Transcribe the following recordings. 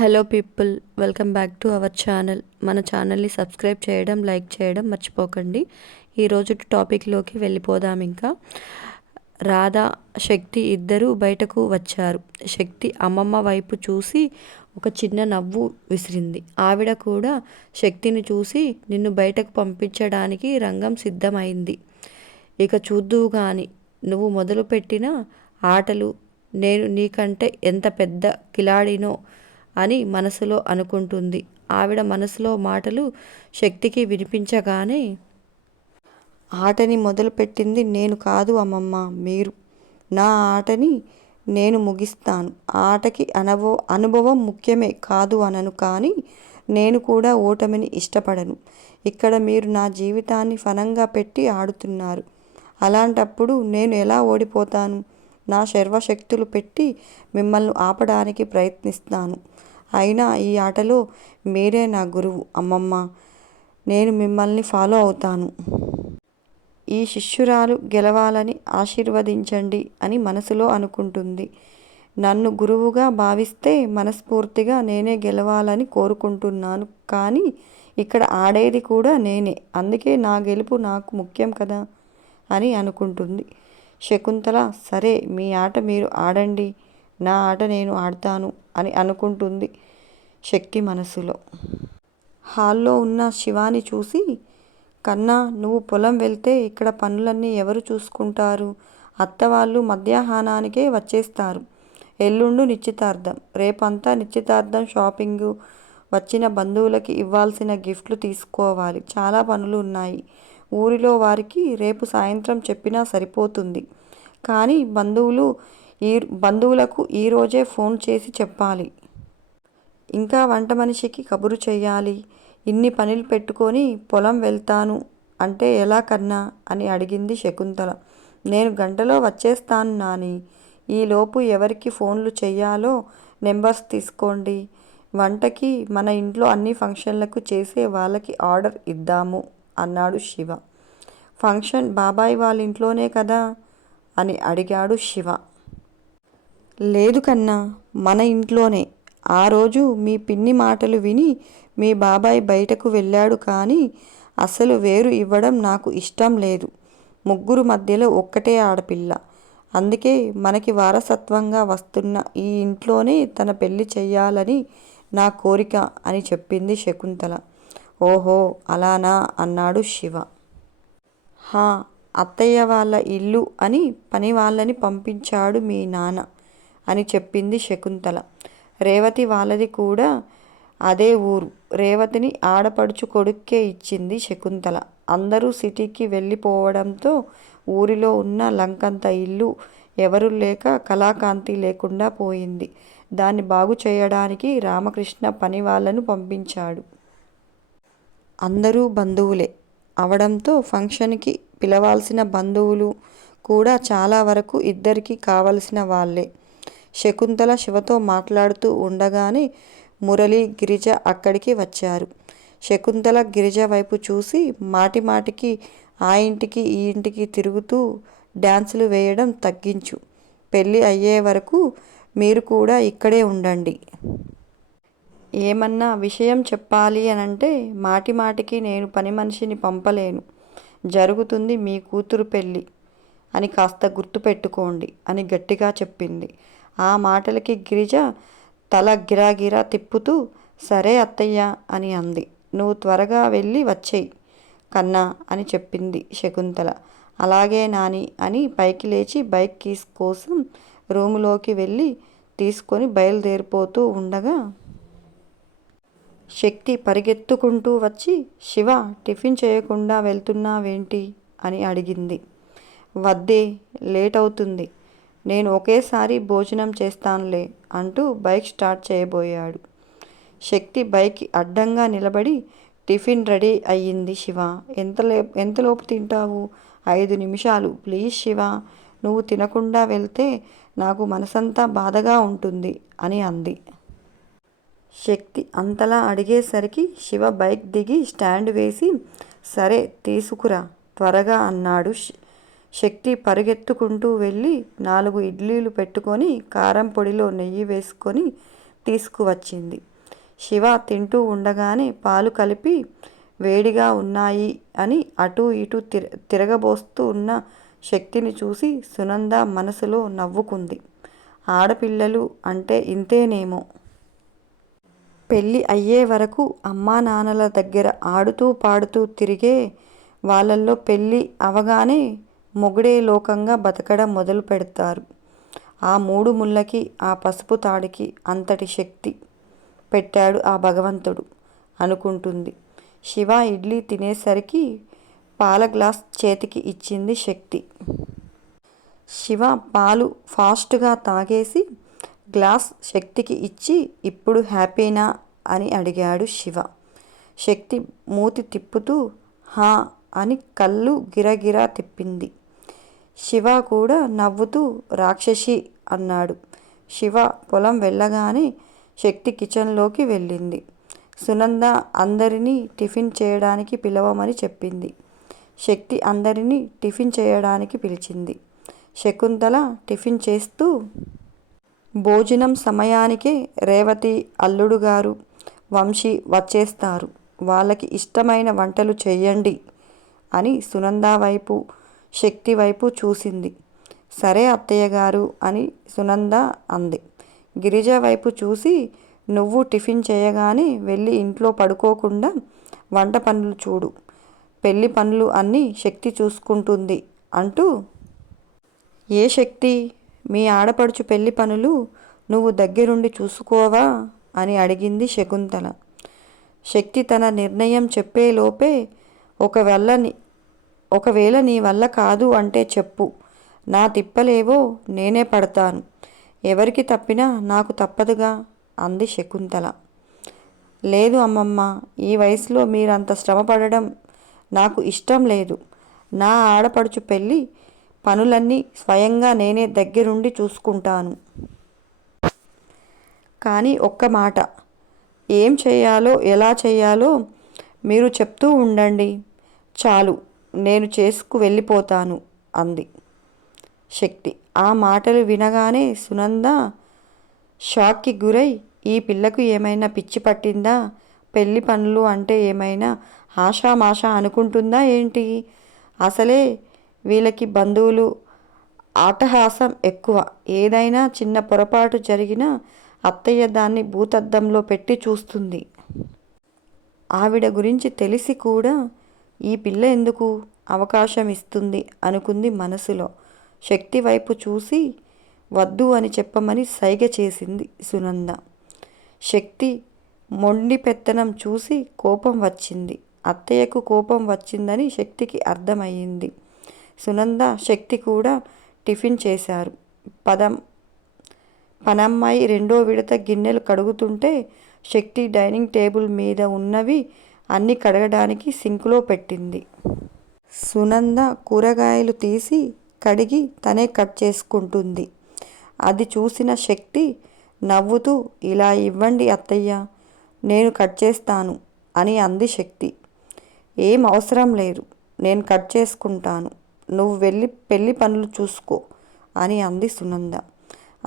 Hello people, welcome back to our channel. మన ఛానల్ని subscribe చేయడం, లైక్ చేయడం మర్చిపోకండి. ఈరోజు టాపిక్లోకి వెళ్ళిపోదాం. ఇంకా రాధా, శక్తి ఇద్దరూ బయటకు వచ్చారు. శక్తి అమ్మమ్మ వైపు చూసి ఒక చిన్న నవ్వు విసిరింది. ఆవిడ కూడా శక్తిని చూసి నిన్ను బయటకు పంపించడానికి రంగం సిద్ధమైంది. ఇక చూద్దువు గాని, నువ్వు మొదలుపెట్టిన ఆటలు నేను నీకంటే ఎంత పెద్ద కిలాడినో అని మనసులో అనుకుంటుంది. ఆవిడ మనసులో మాటలు శక్తికి వినిపించగానే, ఆటని మొదలుపెట్టింది నేను కాదు అమ్మమ్మ, మీరు. నా ఆటని నేను ముగిస్తాను. ఆటకి అనుభవం ముఖ్యమే కాదు అనను, కానీ నేను కూడా ఓటమిని ఇష్టపడను. ఇక్కడ మీరు నా జీవితాన్ని ఫనంగా పెట్టి ఆడుతున్నారు. అలాంటప్పుడు నేను ఎలా ఓడిపోతాను? నా సర్వశక్తులు పెట్టి మిమ్మల్ని ఆపడానికి ప్రయత్నిస్తాను. అయినా ఈ ఆటలో మీరే నా గురువు అమ్మమ్మ. నేను మిమ్మల్ని ఫాలో అవుతాను. ఈ శిష్యురాలు గెలవాలని ఆశీర్వదించండి అని మనసులో అనుకుంటుంది. నన్ను గురువుగా భావిస్తే మనస్ఫూర్తిగా నేనే గెలవాలని కోరుకుంటున్నాను. కానీ ఇక్కడ ఆడేది కూడా నేనే, అందుకే నా గెలుపు నాకు ముఖ్యం కదా అని అనుకుంటుంది. శకుంతల, సరే మీ ఆట మీరు ఆడండి, నా ఆట నేను ఆడతాను అని అనుకుంటుంది శక్తి మనసులో. హాల్లో ఉన్న శివాని చూసి, కన్నా, నువ్వు పొలం వెళ్తే ఇక్కడ పనులన్నీ ఎవరు చూసుకుంటారు? అత్తవాళ్ళు మధ్యాహ్నానికే వచ్చేస్తారు. ఎల్లుండు నిశ్చితార్థం, రేపంతా నిశ్చితార్థం షాపింగు, వచ్చిన బంధువులకి ఇవ్వాల్సిన గిఫ్ట్లు తీసుకోవాలి. చాలా పనులు ఉన్నాయి. ఊరిలో వారికి రేపు సాయంత్రం చెప్పినా సరిపోతుంది. కానీ బంధువులకు ఈరోజే ఫోన్ చేసి చెప్పాలి. ఇంకా వంట మనిషికి కబురు చెయ్యాలి. ఇన్ని పనులు పెట్టుకొని పొలం వెళ్తాను అంటే ఎలా కన్నా అని అడిగింది శకుంతల. నేను గంటలో వచ్చేస్తాను నాని. ఈలోపు ఎవరికి ఫోన్లు చెయ్యాలో నెంబర్స్ తీసుకోండి. వంటకి మన ఇంట్లో అన్ని ఫంక్షన్లకు చేసే వాళ్ళకి ఆర్డర్ ఇద్దాము అన్నాడు శివ. ఫంక్షన్ బాబాయ్ వాళ్ళ ఇంట్లోనే కదా అని అడిగాడు శివ. లేదు కన్నా, మన ఇంట్లోనే. ఆ రోజు మీ పిన్ని మాటలు విని మీ బాబాయ్ బయటకు వెళ్ళాడు, కానీ అసలు వేరు ఇవ్వడం నాకు ఇష్టం లేదు. ముగ్గురు మధ్యలో ఒక్కటే ఆడపిల్ల. అందుకే మనకి వారసత్వంగా వస్తున్న ఈ ఇంట్లోనే తన పెళ్లి చెయ్యాలని నా కోరిక అని చెప్పింది శకుంతల. ఓహో అలానా అన్నాడు శివ. హా, అత్తయ్య వాళ్ళ ఇల్లు అని పని వాళ్ళని పంపించాడు మీ నాన్న అని చెప్పింది శకుంతల. రేవతి వాళ్ళది కూడా అదే ఊరు. రేవతిని ఆడపడుచు కొడుక్కే ఇచ్చింది శకుంతల. అందరూ సిటీకి వెళ్ళిపోవడంతో ఊరిలో ఉన్న లంకంత ఇల్లు ఎవరు లేక కళాకాంతి లేకుండా పోయింది. దాన్ని బాగు చేయడానికి రామకృష్ణ పని వాళ్ళను పంపించాడు. అందరూ బంధువులే అవడంతో ఫంక్షన్కి పిలవాల్సిన బంధువులు కూడా చాలా వరకు ఇద్దరికి కావలసిన వాళ్ళే. శకుంతల శివతో మాట్లాడుతూ ఉండగానే మురళి, గిరిజ అక్కడికి వచ్చారు. శకుంతల గిరిజ వైపు చూసి, మాటి మాటికి ఆ ఇంటికి ఈ ఇంటికి తిరుగుతూ డ్యాన్సులు వేయడం తగ్గించు. పెళ్ళి అయ్యే వరకు మీరు కూడా ఇక్కడే ఉండండి. ఏమన్నా విషయం చెప్పాలి అనంటే మాటి మాటికి నేను పని మనిషిని పంపలేను. జరుగుతుంది మీ కూతురు పెళ్ళి అని కాస్త గుర్తుపెట్టుకోండి అని గట్టిగా చెప్పింది. ఆ మాటలకి గిరిజ తల గిరాగిరా తిప్పుతూ సరే అత్తయ్య అని అంది. నువ్వు త్వరగా వెళ్ళి వచ్చేయి కన్నా అని చెప్పింది శకుంతల. అలాగే నాని అని పైకి లేచి బైక్ కీస్ కోసం రూములోకి వెళ్ళి తీసుకొని బయలుదేరిపోతూ ఉండగా శక్తి పరిగెత్తుకుంటూ వచ్చి, శివ, టిఫిన్ చేయకుండా వెళ్తున్నావేంటి అని అడిగింది. వద్దే, లేట్ అవుతుంది, నేను ఒకేసారి భోజనం చేస్తానులే అంటూ బైక్ స్టార్ట్ చేయబోయాడు. శక్తి బైక్ అడ్డంగా నిలబడి, టిఫిన్ రెడీ అయ్యింది శివ, ఎంతలోపు తింటావు? 5 నిమిషాలు ప్లీజ్ శివ, నువ్వు తినకుండా వెళ్తే నాకు మనసంతా బాధగా ఉంటుంది అని అంది. శక్తి అంతలా అడిగేసరికి శివ బైక్ దిగి స్టాండ్ వేసి, సరే తీసుకురా త్వరగా అన్నాడు. శక్తి పరిగెత్తుకుంటూ వెళ్ళి 4 ఇడ్లీలు పెట్టుకొని కారం పొడిలో నెయ్యి వేసుకొని తీసుకువచ్చింది. శివ తింటూ ఉండగానే పాలు కలిపి వేడిగా ఉన్నాయి అని అటూ ఇటూ తిరగబోస్తూ ఉన్న శక్తిని చూసి సునంద మనసులో నవ్వుకుంది. ఆడపిల్లలు అంటే ఇంతేనేమో. పెళ్ళి అయ్యే వరకు అమ్మా నాన్నల దగ్గర ఆడుతూ పాడుతూ తిరిగే వాళ్ళల్లో పెళ్ళి అవగానే మొగుడే లోకంగా బతకడం మొదలు పెడతారు. ఆ 3 ముళ్ళకి, ఆ పసుపు తాడికి అంతటి శక్తి పెట్టాడు ఆ భగవంతుడు అనుకుంటుంది. శివ ఇడ్లీ తినేసరికి పాల గ్లాస్ చేతికి ఇచ్చింది శక్తి. శివ పాలు ఫాస్ట్గా తాగేసి గ్లాస్ శక్తికి ఇచ్చి ఇప్పుడు హ్యాపీనా అని అడిగాడు శివ. శక్తి మూతి తిప్పుతూ హా అని కళ్ళు గిరగిరా తిప్పింది. శివ కూడా నవ్వుతూ రాక్షసి అన్నాడు. శివ పొలం వెళ్ళగానే శక్తి కిచెన్లోకి వెళ్ళింది. సునంద అందరినీ టిఫిన్ చేయడానికి పిలవమని చెప్పింది. శక్తి అందరినీ టిఫిన్ చేయడానికి పిలిచింది. శకుంతల టిఫిన్ చేస్తూ భోజనం సమయానికే రేవతి, అల్లుడుగారు, వంశీ వచ్చేస్తారు. వాళ్ళకి ఇష్టమైన వంటలు చెయ్యండి అని సునంద వైపు, శక్తి వైపు చూసింది. సరే అత్తయ్య గారు అని సునంద అంది. గిరిజ వైపు చూసి నువ్వు టిఫిన్ చేయగానే వెళ్ళి ఇంట్లో పడుకోకుండా వంట పనులు చూడు. పెళ్లి పనులు అన్నీ శక్తి చూసుకుంటుంది అంటూ ఏ శక్తి? మీ ఆడపడుచు పెళ్లి పనులు నువ్వు దగ్గరుండి చూసుకోవా అని అడిగింది శకుంతల. శక్తి తన నిర్ణయం చెప్పేలోపే ఒకవేళ నీ వల్ల కాదు అంటే చెప్పు, నా తిప్పలేవో నేనే పడతాను. ఎవరికి తప్పినా నాకు తప్పదుగా అంది శకుంతల. లేదు అమ్మమ్మ, ఈ వయసులో మీరంత శ్రమపడడం నాకు ఇష్టం లేదు. నా ఆడపడుచు పెళ్ళి పనులన్నీ స్వయంగా నేనే దగ్గరుండి చూసుకుంటాను. కానీ ఒక్క మాట, ఏం చేయాలో ఎలా చేయాలో మీరు చెప్తూ ఉండండి చాలు, నేను చేసుకు వెళ్ళిపోతాను అంది శక్తి. ఆ మాటలు వినగానే సునంద షాక్కి గురై ఈ పిల్లకు ఏమైనా పిచ్చి పట్టిందా? పెళ్లి పనులు అంటే ఏమైనా ఆషామాషా అనుకుంటుందా ఏంటి? అసలే వీళ్ళకి బంధువులు అట్టహాసం ఎక్కువ. ఏదైనా చిన్న పొరపాటు జరిగినా అత్తయ్య దాన్ని భూతద్దంలో పెట్టి చూస్తుంది. ఆవిడ గురించి తెలిసి కూడా ఈ పిల్ల ఎందుకు అవకాశం ఇస్తుంది అనుకుంది మనసులో. శక్తి వైపు చూసి వద్దు అని చెప్పమని సైగ చేసింది సునంద. శక్తి మొండి పెత్తనం చూసి కోపం వచ్చింది. అత్తయ్యకు కోపం వచ్చిందని శక్తికి అర్థమయ్యింది. సునంద, శక్తి కూడా టిఫిన్ చేశారు. పనమ్మాయి 2వ విడత గిన్నెలు కడుగుతుంటే శక్తి డైనింగ్ టేబుల్ మీద ఉన్నవి అన్నీ కడగడానికి సింకులో పెట్టింది. సునంద కూరగాయలు తీసి కడిగి తనే కట్ చేసుకుంటుంది. అది చూసిన శక్తి నవ్వుతూ ఇలా ఇవ్వండి అత్తయ్య, నేను కట్ చేస్తాను అని అంది శక్తి. ఏం అవసరం లేదు, నేను కట్ చేసుకుంటాను, నువ్వు వెళ్ళి పెళ్లి పనులు చూసుకో అని అంది సునంద.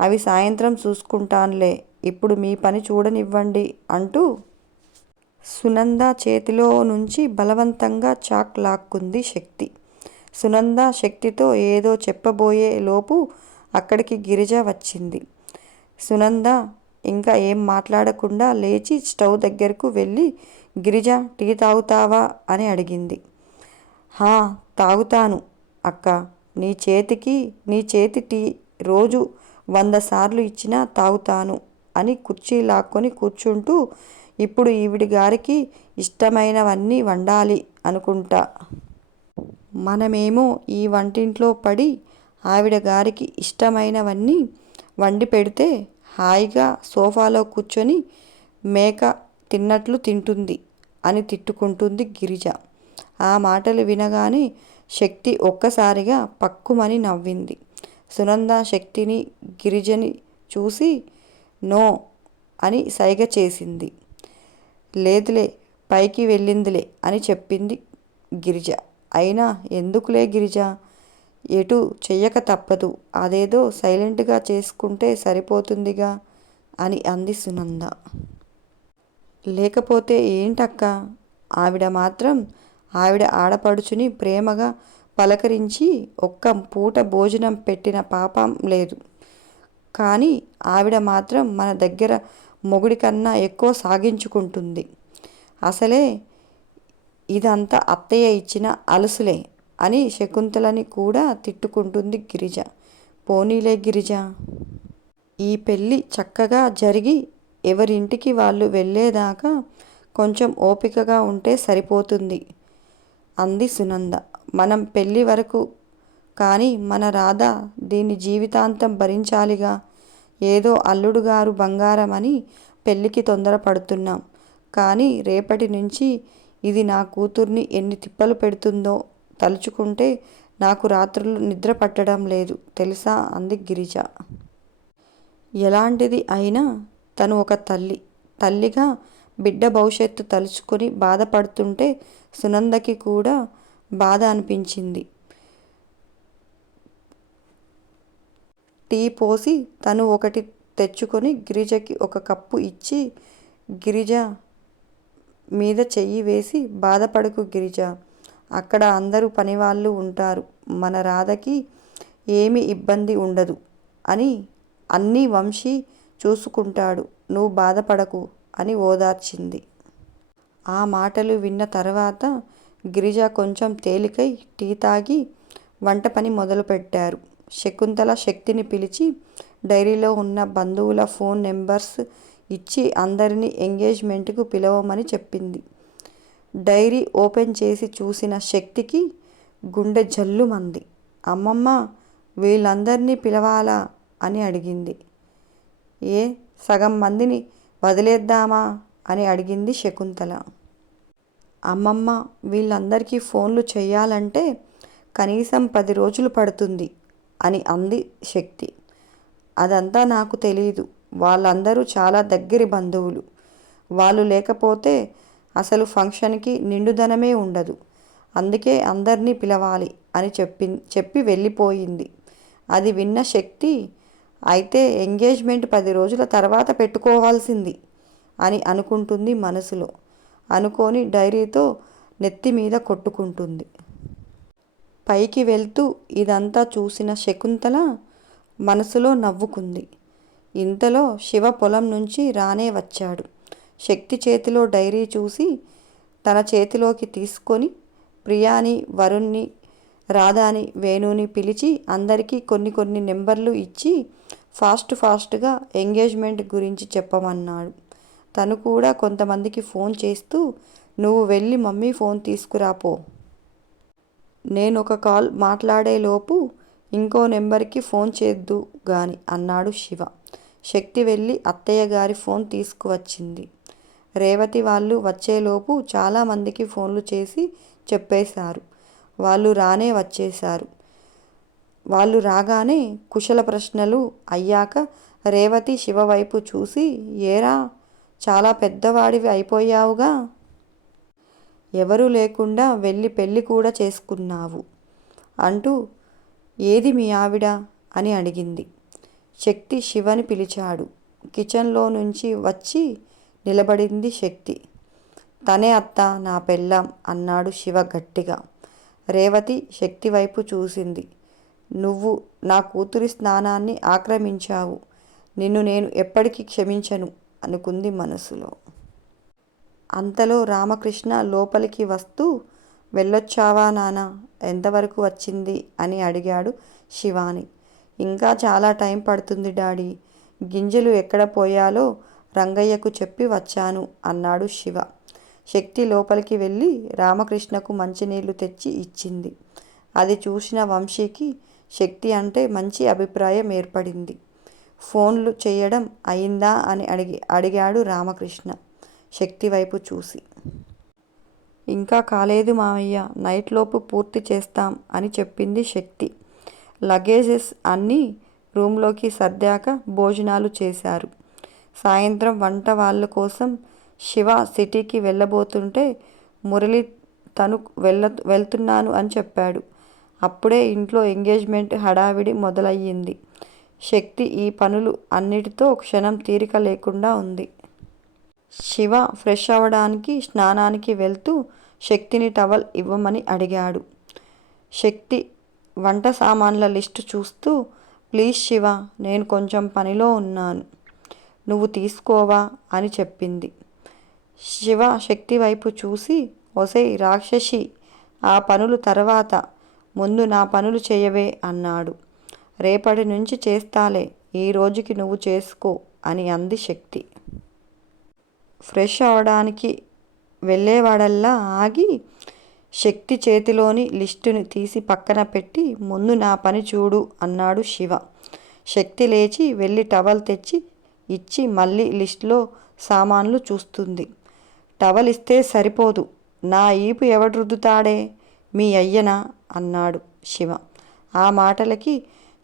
అవి సాయంత్రం చూసుకుంటానులే, ఇప్పుడు మీ పని చూడనివ్వండి అంటూ సునంద చేతిలో నుంచి బలవంతంగా చాక్ లాక్కుంది శక్తి. సునంద శక్తితో ఏదో చెప్పబోయే లోపు అక్కడికి గిరిజ వచ్చింది. సునంద ఇంకా ఏం మాట్లాడకుండా లేచి స్టవ్ దగ్గరకు వెళ్ళి గిరిజ, టీ తాగుతావా అని అడిగింది. హా తాగుతాను అక్క, నీ చేతి టీ రోజు 100 సార్లు ఇచ్చినా తాగుతాను అని కుర్చీ లాక్కొని కూర్చుంటూ ఇప్పుడు ఈవిడి గారికి ఇష్టమైనవన్నీ వండాలి అనుకుంటా. మనమేమో ఈ వంటింట్లో పడి ఆవిడ గారికి ఇష్టమైనవన్నీ వండి పెడితే హాయిగా సోఫాలో కూర్చొని మేక తిన్నట్లు తింటుంది అని తిట్టుకుంటుంది గిరిజ. ఆ మాటలు వినగానే శక్తి ఒక్కసారిగా పక్కుమని నవ్వింది. సునంద శక్తిని, గిరిజని చూసి నో అని సైగ చేసింది. లేదులే, పైకి వెళ్ళిందిలే అని చెప్పింది గిరిజ. అయినా ఎందుకులే గిరిజ, ఎటు చెయ్యక తప్పదు, అదేదో సైలెంట్గా చేసుకుంటే సరిపోతుందిగా, అని అంది సునంద. లేకపోతే ఏంటక్క, ఆవిడ మాత్రం ఆవిడ ఆడపడుచుని ప్రేమగా పలకరించి ఒక్క పూట భోజనం పెట్టిన పాపం లేదు. కానీ ఆవిడ మాత్రం మన దగ్గర మొగుడి కన్నా ఎక్కువ సాగించుకుంటుంది. అసలే ఇదంతా అత్తయ్య ఇచ్చిన అలుసులే అని శకుంతలని కూడా తిట్టుకుంటుంది గిరిజ. పోనీలే గిరిజ, ఈ పెళ్ళి చక్కగా జరిగి ఎవరింటికి వాళ్ళు వెళ్ళేదాకా కొంచెం ఓపికగా ఉంటే సరిపోతుంది అంది సునంద. మనం పెళ్ళి వరకు కానీ మన రాధ దీన్ని జీవితాంతం భరించాలిగా. ఏదో అల్లుడు గారు బంగారం అని పెళ్ళికి తొందరపడుతున్నాం. కానీ రేపటి నుంచి ఇది నా కూతుర్ని ఎన్ని తిప్పలు పెడుతుందో తలుచుకుంటే నాకు రాత్రులు నిద్ర పట్టడం లేదు తెలుసా అంది గిరిజ. ఎలాంటిది అయినా తను ఒక తల్లిగా బిడ్డ భవిష్యత్తు తలుచుకొని బాధపడుతుంటే సునందకి కూడా బాధ అనిపించింది. టీ పోసి తను ఒకటి తెచ్చుకొని గిరిజకి ఒక కప్పు ఇచ్చి గిరిజ మీద చెయ్యి వేసి, బాధపడకు గిరిజ, అక్కడ అందరూ పనివాళ్ళు ఉంటారు, మన రాధకి ఏమీ ఇబ్బంది ఉండదు అని అన్నీ వంశీ చూసుకుంటాడు, నువ్వు బాధపడకు అని ఓదార్చింది. ఆ మాటలు విన్న తర్వాత గిరిజ కొంచెం తేలికై టీ తాగి వంట పని మొదలుపెట్టారు. శకుంతల శక్తిని పిలిచి డైరీలో ఉన్న బంధువుల ఫోన్ నెంబర్స్ ఇచ్చి అందరినీ ఎంగేజ్మెంట్కు పిలవమని చెప్పింది. డైరీ ఓపెన్ చేసి చూసిన శక్తికి గుండె జల్లుమంది. అమ్మమ్మ, వీళ్ళందరినీ పిలవాలా అని అడిగింది. ఏ సగం మందిని వదిలేద్దామా అని అడిగింది శకుంతల. అమ్మమ్మ, వీళ్ళందరికీ ఫోన్లు చెయ్యాలంటే కనీసం 10 రోజులు పడుతుంది అని అంది శక్తి. అదంతా నాకు తెలీదు, వాళ్ళందరూ చాలా దగ్గరి బంధువులు, వాళ్ళు లేకపోతే అసలు ఫంక్షన్కి నిండుదనమే ఉండదు, అందుకే అందరినీ పిలవాలి అని చెప్పి వెళ్ళిపోయింది. అది విన్న శక్తి, అయితే ఎంగేజ్మెంట్ 10 రోజుల తర్వాత పెట్టుకోవాల్సింది అని అనుకుంటుంది మనసులో. అనుకొని డైరీతో నెత్తి మీద కొట్టుకుంటుంది. పైకి వెళ్తూ ఇదంతా చూసిన శకుంతల మనసులో నవ్వుకుంది. ఇంతలో శివ పొలం నుంచి రానే వచ్చాడు. శక్తి చేతిలో డైరీ చూసి తన చేతిలోకి తీసుకొని ప్రియాని, వరుణ్ణి, రాధాని, వేణుని పిలిచి అందరికీ కొన్ని నెంబర్లు ఇచ్చి ఫాస్ట్గా ఎంగేజ్మెంట్ గురించి చెప్పమన్నాడు. తను కూడా కొంతమందికి ఫోన్ చేస్తూ, నువ్వు వెళ్ళి మమ్మీ ఫోన్ తీసుకురాపో, నేను ఒక కాల్ మాట్లాడేలోపు ఇంకో నెంబర్కి ఫోన్ చేద్దు గాని అన్నాడు శివ. శక్తి వెళ్ళి అత్తయ్య గారి ఫోన్ తీసుకువచ్చింది. రేవతి వాళ్ళు వచ్చేలోపు చాలామందికి ఫోన్లు చేసి చెప్పేశారు. వాళ్ళు రానే వచ్చేశారు. వాళ్ళు రాగానే కుశల ప్రశ్నలు అయ్యాక రేవతి శివ వైపు చూసి, ఏరా చాలా పెద్దవాడివి అయిపోయావుగా, ఎవరూ లేకుండా వెళ్ళి పెళ్ళి కూడా చేసుకున్నావు అంటూ, ఏది మీ ఆవిడ అని అడిగింది. శక్తి శివని పిలిచాడు. కిచెన్లో నుంచి వచ్చి నిలబడింది శక్తి. తనే అత్త, నా పెళ్ళాం అన్నాడు శివ గట్టిగా. రేవతి శక్తి వైపు చూసింది. నువ్వు నా కూతురి స్నానాన్ని ఆక్రమించావు, నిన్ను నేను ఎప్పటికీ క్షమించను అనుకుంది మనసులో. అంతలో రామకృష్ణ లోపలికి వస్తూ, వెళ్ళొచ్చావా నానా, ఎంతవరకు వచ్చింది అని అడిగాడు శివాని. ఇంకా చాలా టైం పడుతుంది డాడీ, గింజలు ఎక్కడ పోయాలో రంగయ్యకు చెప్పి వచ్చాను అన్నాడు శివ. శక్తి లోపలికి వెళ్ళి రామకృష్ణకు మంచినీళ్లు తెచ్చి ఇచ్చింది. అది చూసిన వంశీకి శక్తి అంటే మంచి అభిప్రాయం ఏర్పడింది. ఫోన్లు చేయడం అయిందా అని అడిగాడు రామకృష్ణ శక్తి వైపు చూసి. ఇంకా కాలేదు మావయ్య, నైట్లోపు పూర్తి చేస్తాం అని చెప్పింది శక్తి. లగేజెస్ అన్నీ రూమ్లోకి సర్దాక భోజనాలు చేశారు. సాయంత్రం వంట వాళ్ళ కోసం శివ సిటీకి వెళ్ళబోతుంటే మురళి తను వెళ్తున్నాను అని చెప్పాడు. అప్పుడే ఇంట్లో ఎంగేజ్మెంట్ హడావిడి మొదలయ్యింది. శక్తి ఈ పనులు అన్నిటితో క్షణం తీరిక లేకుండా ఉంది. శివ ఫ్రెష్ అవ్వడానికి స్నానానికి వెళ్తూ శక్తిని టవల్ ఇవ్వమని అడిగాడు. శక్తి వంట సామాన్ల లిస్టు చూస్తూ, ప్లీజ్ శివ, నేను కొంచెం పనిలో ఉన్నాను, నువ్వు తీసుకోవా అని చెప్పింది. శివ శక్తి వైపు చూసి, ఒసే రాక్షసి, ఆ పనులు తర్వాత, ముందు నా పనులు చేయవే అన్నాడు. రేపటి నుంచి చేస్తాలే, ఈ రోజుకి నువ్వు చేసుకో అని అంది శక్తి. ఫ్రెష్ అవడానికి వెళ్ళేవాడల్లా ఆగి శక్తి చేతిలోని లిస్టుని తీసి పక్కన పెట్టి, ముందు నా పని చూడు అన్నాడు శివ. శక్తి లేచి వెళ్ళి టవల్ తెచ్చి ఇచ్చి మళ్ళీ లిస్టులో సామాన్లు చూస్తుంది. టవల్ ఇస్తే సరిపోదు, నా ఈపు ఎవడు రుద్దుతాడే, మీ అయ్యనా అన్నాడు శివ. ఆ మాటలకి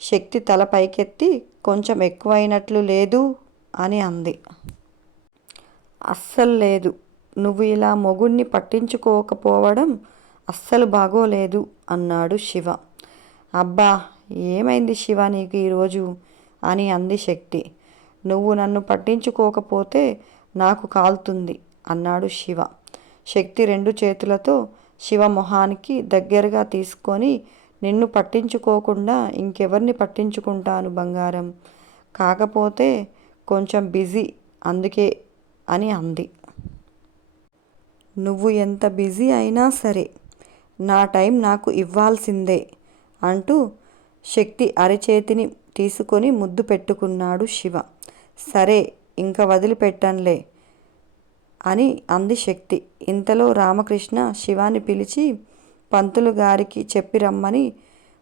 శక్తి తల పైకెత్తి, కొంచెం ఎక్కువైనట్లు లేదు అని అంది. అస్సలు లేదు, నువ్వు ఇలా మొగుణ్ణి పట్టించుకోకపోవడం అస్సలు బాగోలేదు అన్నాడు శివ. అబ్బా, ఏమైంది శివ నీకు ఈరోజు అని అంది శక్తి. నువ్వు నన్ను పట్టించుకోకపోతే నాకు కాలుతుంది అన్నాడు శివ. శక్తి 2 చేతులతో శివ మొహానికి దగ్గరగా తీసుకొని, నిన్ను పట్టించుకోకుండా ఇంకెవరిని పట్టించుకుంటాను బంగారం, కాకపోతే కొంచెం బిజీ అందుకే అని అంది. నువ్వు ఎంత బిజీ అయినా సరే నా టైం నాకు ఇవ్వాల్సిందే అంటూ శక్తి అరచేతిని తీసుకొని ముద్దు పెట్టుకున్నాడు శివ. సరే, ఇంక వదిలిపెట్టంలే అని అంది శక్తి. ఇంతలో రామకృష్ణ శివాని పిలిచి పంతులు గారికి చెప్పి రమ్మని,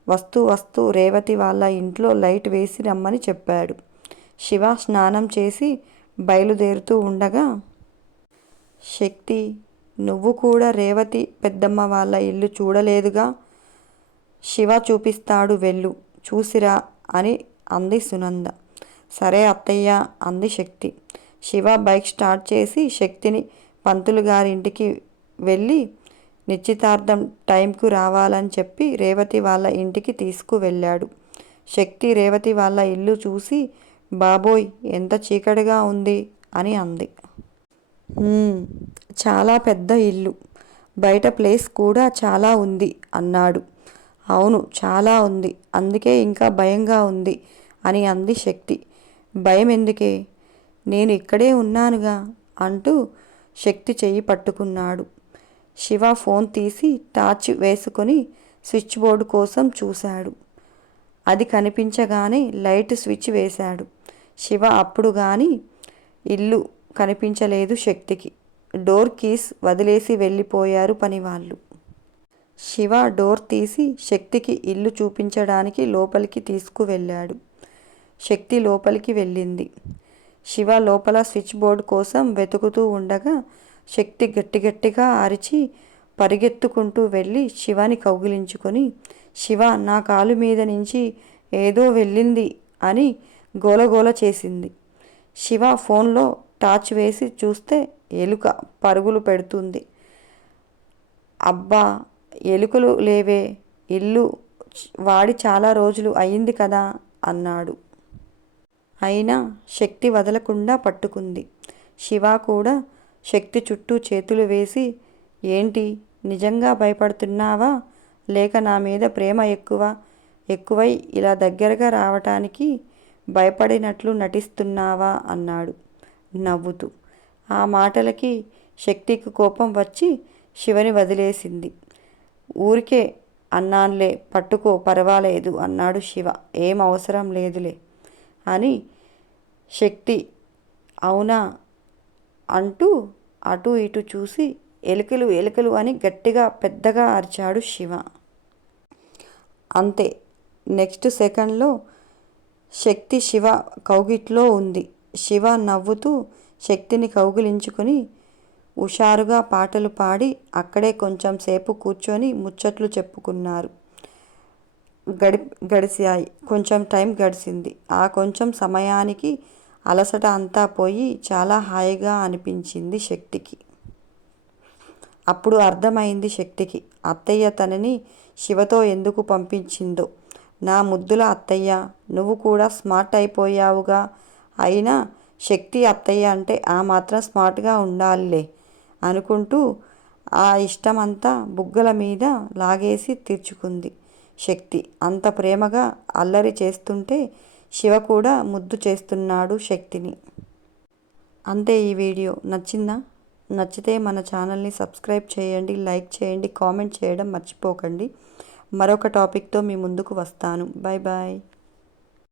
వస్తూ రేవతి వాళ్ళ ఇంట్లో లైట్ వేసి రమ్మని చెప్పాడు. శివ స్నానం చేసి బయలుదేరుతూ ఉండగా, శక్తి, నువ్వు కూడా రేవతి పెద్దమ్మ వాళ్ళ ఇల్లు చూడలేదుగా, శివ చూపిస్తాడు వెళ్ళు, చూసిరా అని అంది సునంద. సరే అత్తయ్య అంది శక్తి. శివ బైక్ స్టార్ట్ చేసి శక్తిని పంతులు గారింటికి వెళ్ళి నిశ్చితార్థం టైంకు రావాలని చెప్పి రేవతి వాళ్ళ ఇంటికి తీసుకువెళ్ళాడు. శక్తి రేవతి వాళ్ళ ఇల్లు చూసి, బాబోయ్ ఎంత చీకటిగా ఉంది అని అంది. చాలా పెద్ద ఇల్లు, బయట ప్లేస్ కూడా చాలా ఉంది అన్నాడు. అవును, చాలా ఉంది, అందుకే ఇంకా భయంగా ఉంది అని అంది శక్తి. భయం ఎందుకే, నేను ఇక్కడే ఉన్నానుగా అంటూ శక్తి చెయ్యి పట్టుకున్నాడు. శివ ఫోన్ తీసి టార్చ్ వేసుకొని స్విచ్ బోర్డు కోసం చూశాడు. అది కనిపించగానే లైట్ స్విచ్ వేశాడు. శివ అప్పుడు కానీ ఇల్లు కనిపించలేదు శక్తికి. డోర్ కీస్ వదిలేసి వెళ్ళిపోయారు పనివాళ్ళు. శివ డోర్ తీసి శక్తికి ఇల్లు చూపించడానికి లోపలికి తీసుకువెళ్ళాడు. శక్తి లోపలికి వెళ్ళింది. శివ లోపల స్విచ్ బోర్డు కోసం వెతుకుతూ ఉండగా శక్తి గట్టిగా అరిచి పరిగెత్తుకుంటూ వెళ్ళి శివాని కౌగిలించుకొని, శివ, నా కాలు మీద నుంచి ఏదో వెళ్ళింది అని గోలగోల చేసింది. శివ ఫోన్లో టార్చ్ వేసి చూస్తే ఎలుక పరుగులు పెడుతుంది. అబ్బా, ఎలుకలు లేవే, ఇల్లు వాడి చాలా రోజులు అయింది కదా అన్నాడు. అయినా శక్తి వదలకుండా పట్టుకుంది. శివ కూడా శక్తి చుట్టూ చేతులు వేసి, ఏంటి, నిజంగా భయపడుతున్నావా, లేక నా మీద ప్రేమ ఎక్కువై ఇలా దగ్గరగా రావటానికి భయపడినట్లు నటిస్తున్నావా అన్నాడు నవ్వుతూ. ఆ మాటలకి శక్తికి కోపం వచ్చి శివని వదిలేసింది. ఊరికే అన్నాన్లే, పట్టుకో పర్వాలేదు అన్నాడు శివ. ఏం అవసరం లేదులే అని శక్తి అవునా అంటూ అటు ఇటు చూసి, ఎలుకలు అని గట్టిగా పెద్దగా అరిచాడు శివ. అంతే, నెక్స్ట్ సెకండ్లో శక్తి శివ కౌగిట్లో ఉంది. శివ నవ్వుతూ శక్తిని కౌగిలించుకొని హుషారుగా పాటలు పాడి అక్కడే కొంచెం సేపు కూర్చొని ముచ్చట్లు చెప్పుకున్నారు. గడిచాయి. కొంచెం టైం గడిచింది. ఆ కొంచెం సమయానికి అలసట అంతా పోయి చాలా హాయిగా అనిపించింది శక్తికి. అప్పుడు అర్థమైంది శక్తికి, అత్తయ్య తనని శివతో ఎందుకు పంపించిందో. నా ముద్దుల అత్తయ్య, నువ్వు కూడా స్మార్ట్ అయిపోయావుగా. అయినా శక్తి అత్తయ్య అంటే ఆ మాత్రం స్మార్ట్గా ఉండాలిలే అనుకుంటూ ఆ ఇష్టమంతా బుగ్గల మీద లాగేసి తీర్చుకుంది శక్తి. అంత ప్రేమగా అల్లరి చేస్తుంటే శివ కూడా ముద్దు చేస్తున్నాడు శక్తిని. అంతే. ఈ వీడియో నచ్చిందా? నచ్చితే మన ఛానల్ని సబ్స్క్రైబ్ చేయండి, లైక్ చేయండి, కామెంట్ చేయడం మర్చిపోకండి. మరొక టాపిక్తో మీ ముందుకు వస్తాను. Bye bye.